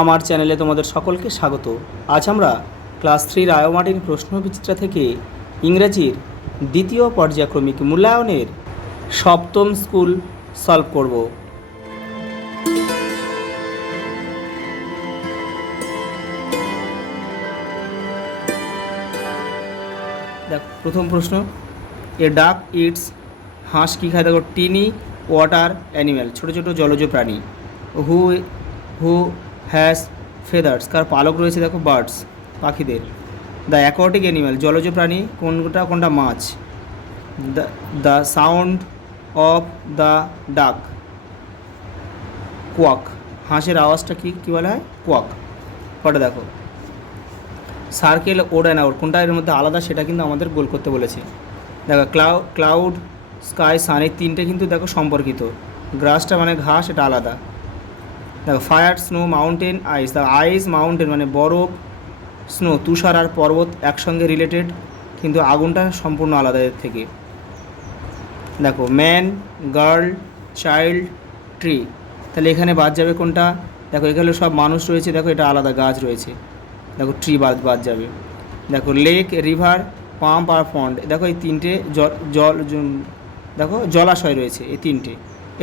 আমার চ্যানেলে তোমাদের সকলকে স্বাগত। আজ আমরা ক্লাস 3 রায়োমার্টিন প্রশ্নবিচিত্রা থেকে ইংরেজির দ্বিতীয় পর্যায়ক্রমিক মূল্যায়নের সপ্তম স্কুল সলভ করব। দেখ, প্রথম প্রশ্ন, এ ডাক ইটস, হাঁস কী খায়? দেখো, টিনি ওয়াটার অ্যানিম্যাল, ছোটো ছোটো জলজ প্রাণী। হু হু হ্যাজ ফেদার্স, কার পালক রয়েছে? দেখো, বার্ডস, পাখিদের। দ্য অ্যাকোয়াটিক অ্যানিম্যাল, জলজ প্রাণী কোনটা? মাছ। দ্য সাউন্ড অফ দ্য ডাক, কোয়াক, হাঁসের আওয়াজটা কী বলা হয়? কোয়াক। কটা দেখো, সার্কেল, ওড অ্যান্ড আউট, কোনটা এর মধ্যে আলাদা সেটা কিন্তু আমাদের গোল করতে বলেছে। দেখো, ক্লাউড, স্কাই, সান, এই তিনটে কিন্তু দেখো সম্পর্কিত। গ্রাসটা মানে ঘাস, এটা আলাদা। দেখো, ফায়ার, স্নো, মাউন্টেন, আইস। দেখো, আইস, মাউন্টেন মানে বরফ, স্নো তুষার আর পর্বত একসঙ্গে রিলেটেড, কিন্তু আগুনটা সম্পূর্ণ আলাদা এর থেকে। দেখো, ম্যান, গার্ল, চাইল্ড, ট্রি, তাহলে এখানে বাদ যাবে কোনটা? দেখো, এখানে সব মানুষ রয়েছে, দেখো এটা আলাদা, গাছ রয়েছে, দেখো ট্রি বাদ যাবে। দেখো, লেক, রিভার, পাম্প আর পন্ড, দেখো এই তিনটে জল দেখো জলাশয় রয়েছে, এই তিনটে,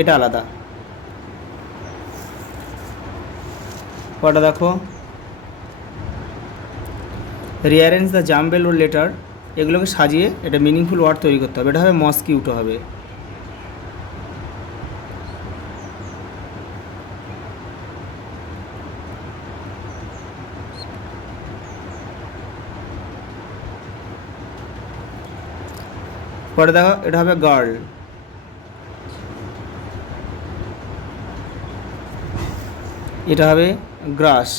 এটা আলাদা। কটা দেখো, rearrange the jumble or letter, এগুলোকে সাজিয়ে এটা মিনিংফুল ওয়ার্ড তৈরি করতে হবে। এটা হবে মসকিউটো হবে। পরে দেখো, এটা হবে গার্ল। এটা হবে গ্রাস,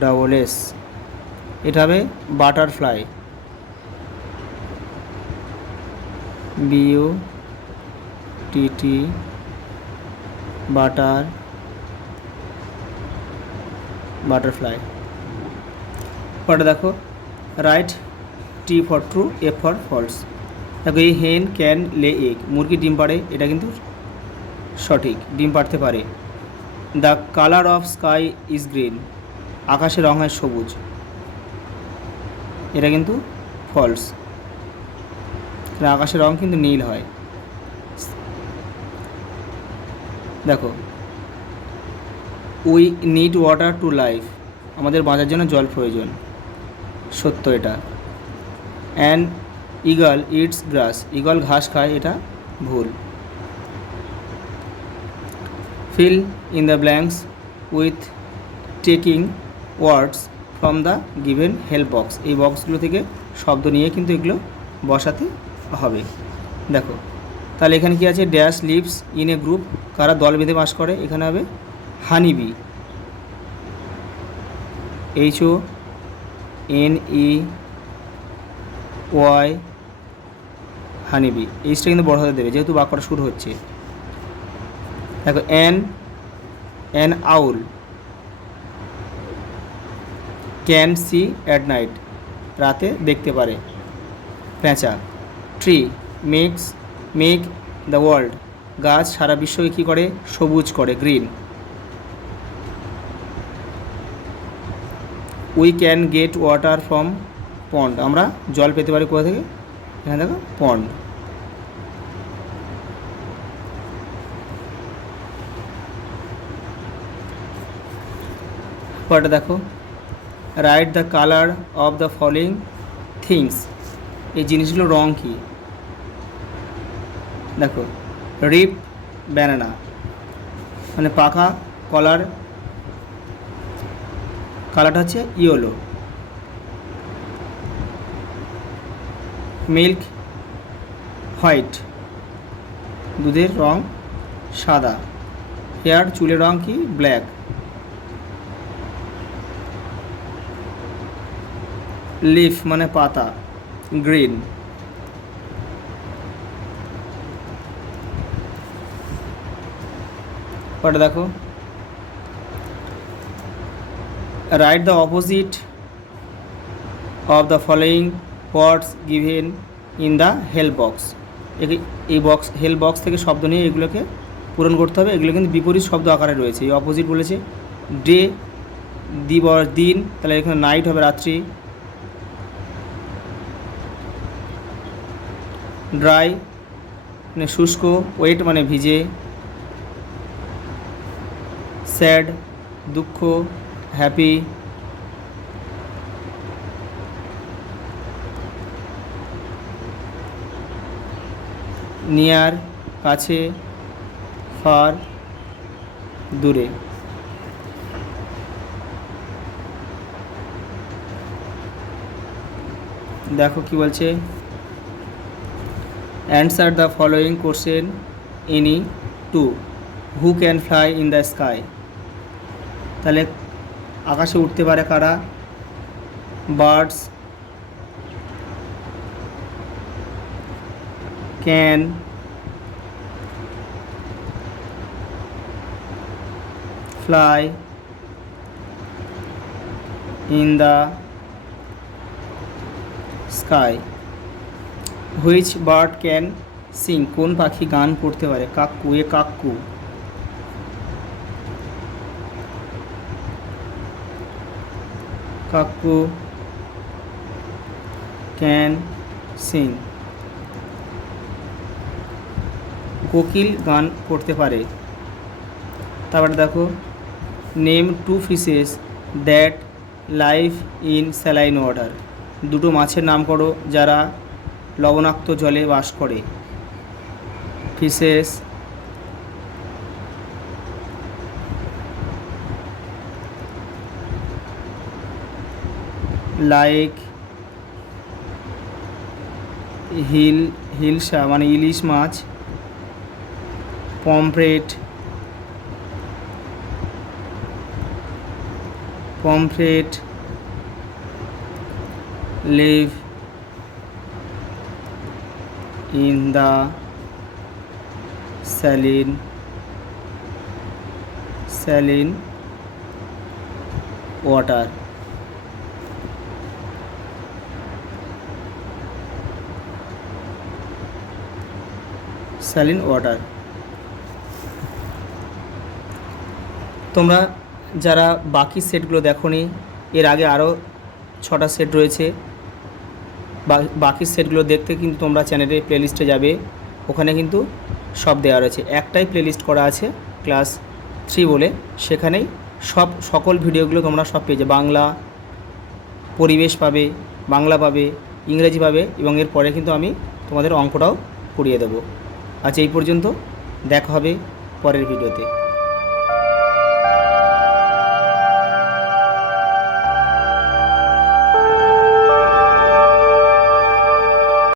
GRASS। এটা হবে বাটারফ্লাই, BUTT, বাটারফ্লাই। পরে দেখো, right, T for true, F for false. দেখো, এই হেন ক্যান লে এগ, মুরগি ডিম পাড়ে, এটা কিন্তু সঠিক, ডিম পাড়তে পারে। The colour of sky is green, আকাশের রঙ হয় সবুজ, এটা কিন্তু ফলস, আকাশের রঙ কিন্তু নীল হয়। দেখো, we need water to life, আমাদের বাঁচার জন্য জল প্রয়োজন, সত্য এটা। An eagle it's glass, eagle ঘাস খায়, এটা ভুল। Fill in the blanks with taking words from the given help box, এই বক্সগুলো থেকে শব্দ নিয়ে কিন্তু এগুলো বসাতে হবে। দেখো, তাহলে এখানে কি আছে? Dash lives in a group, কারা দল বেঁধে বাস করে? এখানে হবে হানিবি, HONEY, হানিবি, এইচটা কিন্তু বড় হতে দেবে যেহেতু বাক্যটা শুরু হচ্ছে। দেখো, an owl can see at night, রাতে দেখতে পারে, পেঁচা। ট্রি মেক দ্য ওয়ার্ল্ড, গাছ সারা বিশ্বকে কী করে? সবুজ করে, green. We can get water from pond, আমরা জল পেতে পারি কোথা থেকে? এখানে দেখো, পন্ড। পরটা দেখো, write the colour of the following things, এই জিনিসগুলো রং কী? দেখো, রিপ ব্যানানা মানে পাকা কলার, কালারটা হচ্ছে ইয়েলো। মিল্ক হোয়াইট, দুধের রং সাদা। হেয়ার, চুলের রং কি? ব্ল্যাক। লিফ মানে পাতা, গ্রিন। পরে দেখো, write the opposite of the following words given in the help box, এই বক্স হেল্প বক্স থেকে শব্দ নিয়ে এগুলোকে পূরণ করতে হবে। এগুলো কিন্তু বিপরীত শব্দ আকারে রয়েছে। এই অপোজিট বলেছে ডে, দিন, তাহলে এখানে নাইট হবে রাত্রি। ড্রাই মানে শুষ্ক, ওয়েট মানে ভিজে। স্যাড দুঃখ, হ্যাপি। নিয়ার কাছে, ফার দূরে। দেখো কি বলছে, answer the following question any two. Who can fly in the sky? তাহলে আকাশে উঠতে পারে কারা? Birds can fly in the sky. Which bird can sing? কোন পাখি গান করতে পারে? কাক্কু। এ কাক্কু। Cuckoo can sing. কোকিল গান করতে পারে। তারপরে দেখো, name two fishes that live in saline water. দুটো মাছের নাম করো যারা লবণাক্ত জলে বাস করে। ফিশেস লাইক হিলসা মানে ইলিশ মাছ। Pomfret live in the saline water. Saline water. তোমরা যারা বাকি সেটগুলো দেখোনি, এর আগে আরও 6টা সেট রয়েছে। বাকি সেটগুলো দেখতে কিন্তু তোমরা চ্যানেলের প্লেলিস্টে যাবে, ওখানে কিন্তু সব দেওয়া রয়েছে। একটাই প্লেলিস্ট করা আছে ক্লাস 3 বলে, সেখানেই সকল ভিডিওগুলো তোমরা সব পেয়ে যাবে। বাংলা পরিবেশ পাবে, বাংলা পাবে, ইংরেজি পাবে, এবং এর পরে কিন্তু আমি তোমাদের অঙ্কটাও করিয়ে দেবো। আচ্ছা, এই পর্যন্ত, দেখা হবে পরের ভিডিওতে।